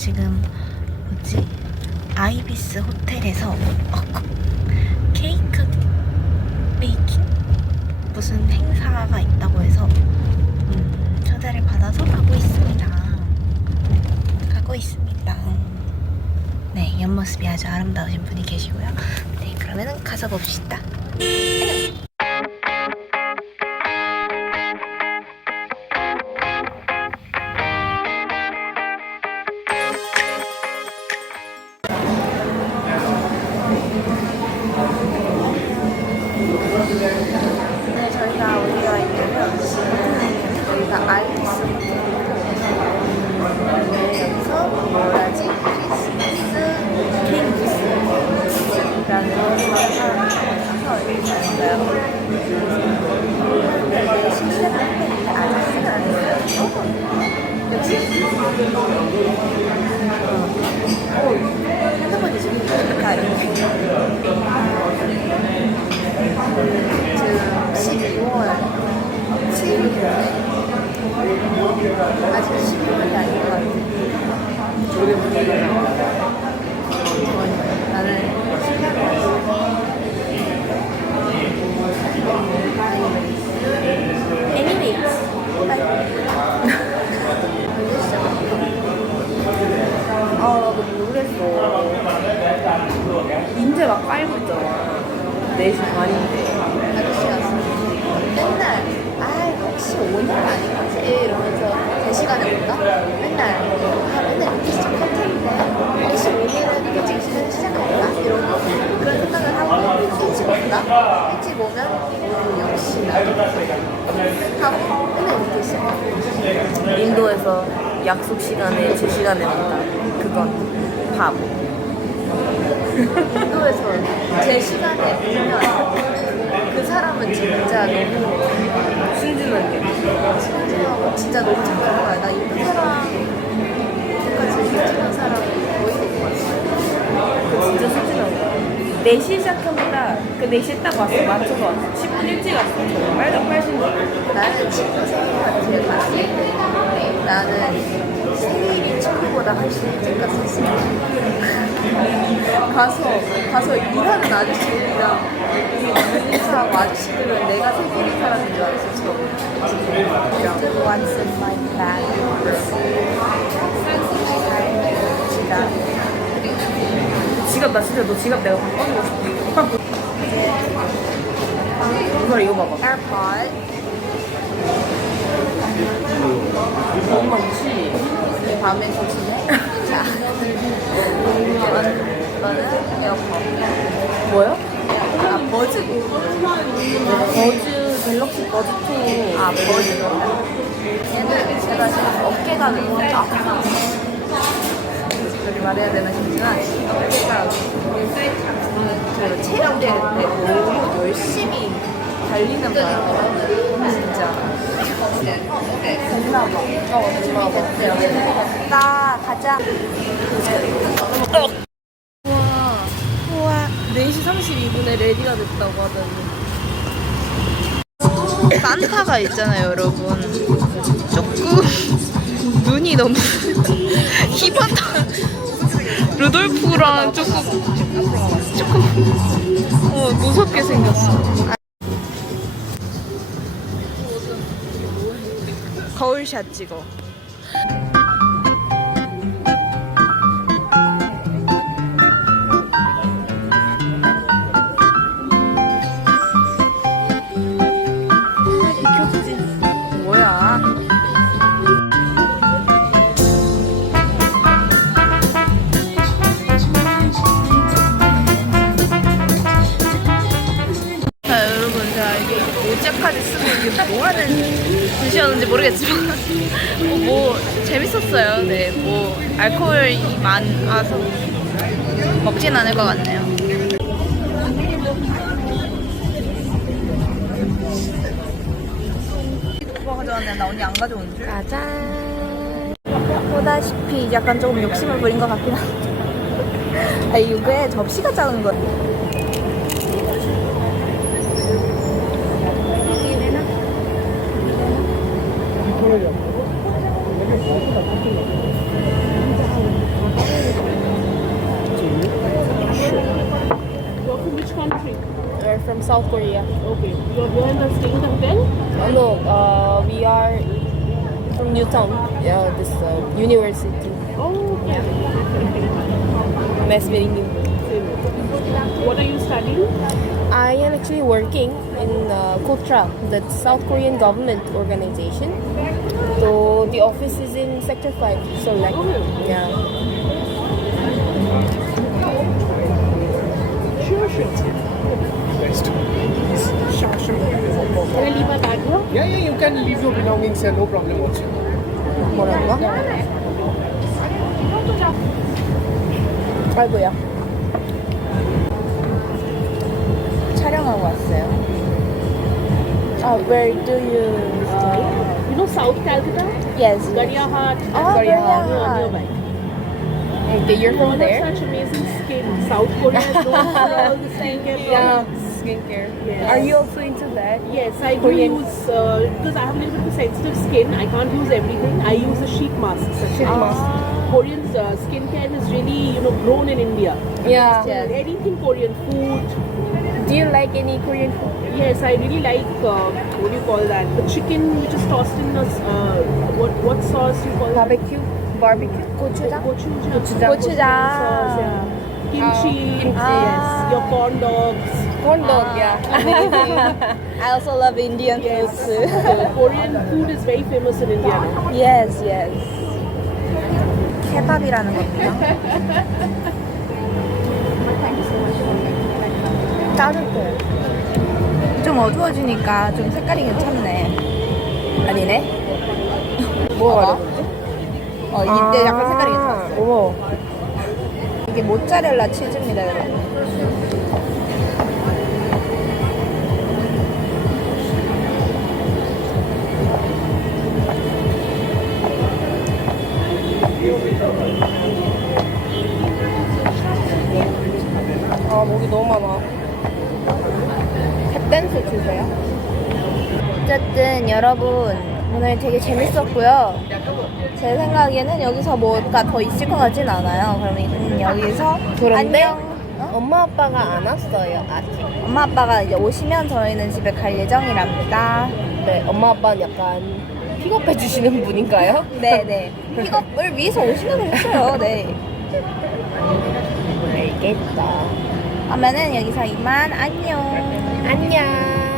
지금 뭐지? 아이비스 호텔에서 어, 케이크 베이킹 무슨 행사가 있다고 해서 음, 초대를 받아서 가고 있습니다. 가고 있습니다. 네, 옆모습이 아주 아름다우신 분이 계시고요. 네, 그러면은 가서 봅시다. 네, 저희가 어디가 있냐면 저희가 아이비스 여기서 뭐라지? 크리스마스 킹스라는 행사가 있어요. 근데 실시간 아저씨는 아니에요. 역시 어, 핸드폰이 지금 좋다 이렇게 지금 12월 7일 아직 12월이 아닌 것 같아 나는 신나게 Anyways 아 나도 모르겠어 인제 막 깔고 있잖아. 4시 반인데. 아저씨 왔어 맨날 아 혹시 오늘 아닌 거지? 이러면서 제 시간에 온다? 맨날. 아 맨날 일찍 시작할 텐데. 혹시 오늘은 일찍 시간 시작할까 이러고 그런 생각을 하고 일찍 온다 일찍 오면 오, 역시 나도 하고 맨날 이렇게 시작해. 인도에서 약속 시간에 제 시간에 온다. 그건 인도에서 제 시간에 오면 그 사람은 진짜 너무 순진한 게 순진하고 진짜 너무 착한 거야. 나 인도 사람 이때까지 순진한 사람은 거의 못 봤어. 그 진짜 4시에 시작합니다 그 4시에 딱 왔어 맞춰서 왔어 10분 일찍 왔어 정말 정말 신기해 나는 친구 생일 파티를 갔을 때 나는 생일이 친구보다 훨씬 일찍 갔었어. 가서 가서 일하는 아저씨들이랑 인사하고 아저씨들은 내가 생일인 사람인 줄 알았어 처음. What's in my bag? 지갑 나 진짜 너 지갑 내가 바꿔주고 싶어 이걸 이거 봐봐 AirPod. 너무 많지 밤에 조심해. 자, 이거는 에어컨. 뭐요? 아 버즈. 버즈 갤럭시 버즈 2 아 버즈. 얘는 제가 지금 어깨가 너무 아파. 여기 말해야 되나 싶지만 어깨가 때 너무 열심히 달리는 바람에 진짜. 됐나 봐. 됐다. 가자. 우와 우와 4시 32분에 레디가 됐다고 하더니 산타가 있잖아요, 여러분. 조금 눈이 너무 희바다. 루돌프랑 조금 조금 어, 무섭게 생겼어. 거울샷 찍어. 지 쓰고 이게 뭐 하는 짓이었는지 모르겠지만 어, 뭐 재밌었어요. 네, 뭐 알코올이 많아서 먹진 않을 것 같네요. 오빠 가져왔는데 나 언니 안 가져온 줄? 짜잔. 보다시피 약간 조금 욕심을 부린 것 같긴 한데. 아 이게 접시가 작은 거. From South Korea. Okay. You're in the staying hotel? Uh, no, uh, we are from Newtown. Yeah, this uh, university. Oh, okay. Nice meeting you. What are you studying? I am actually working in uh, Kotra, the South Korean government organization. So the office is in Sector 5, so like, yeah. Sure, sure Nice to meet you. Sure, sure. Can I leave my bag here? Yeah, yeah, you can leave your belongings here, no problem also. 뭐라는 거야? 아이고야. 촬영하고 왔어요. 아, where do you stay? You know South Calcutta? Yes. Garia Hat. Oh, Garia Garia Near- Hat. Nearby. Okay, you're All from of there? such amazing skin. South Korea is known for all the skincare Yeah, products. skincare. Yes. Are you also into that? Yes, I do Korean. use uh, because I have a little bit of sensitive skin. I can't use everything. I use a sheet mask. Sheet mask. Ah. Korean uh, skincare is really you know grown in India. Yeah. Yes. Anything Korean food. Do you like any Korean food? Yes, I really like uh, what do you call that? The chicken which is tossed in a uh, what what sauce you call barbecue. It? Barbecue. Gochujang. Gochujang. Gochujang. Ah. Kimchi. Kimchi. Yes. Ah, your corn dogs. Corn dog, yeah. I also love Indian Yes. food. So Korean food is very famous in India now. yes, yes. 케밥이라는 겁니다. 따뜻해. 좀 어두워지니까 좀 색깔이 괜찮네. 아니네? 뭐가 어, 이때 약간 색깔이 괜찮았어. 어머. 이게 모짜렐라 치즈입니다, 여러분. 어쨌든 여러분 오늘 되게 재밌었고요. 제 생각에는 여기서 뭐가 더 있을 것 같진 않아요. 그러면 여기서 그런데 안녕. 어? 엄마 아빠가 안 왔어요, 아직. 엄마 아빠가 이제 오시면 저희는 집에 갈 예정이랍니다. 네, 엄마 아빠는 약간 픽업해 주시는 분인가요? 네 네. 픽업을 위해서 오신다고 했어요. 네. 알겠다. 그러면은 여기서 이만 안녕. 안녕.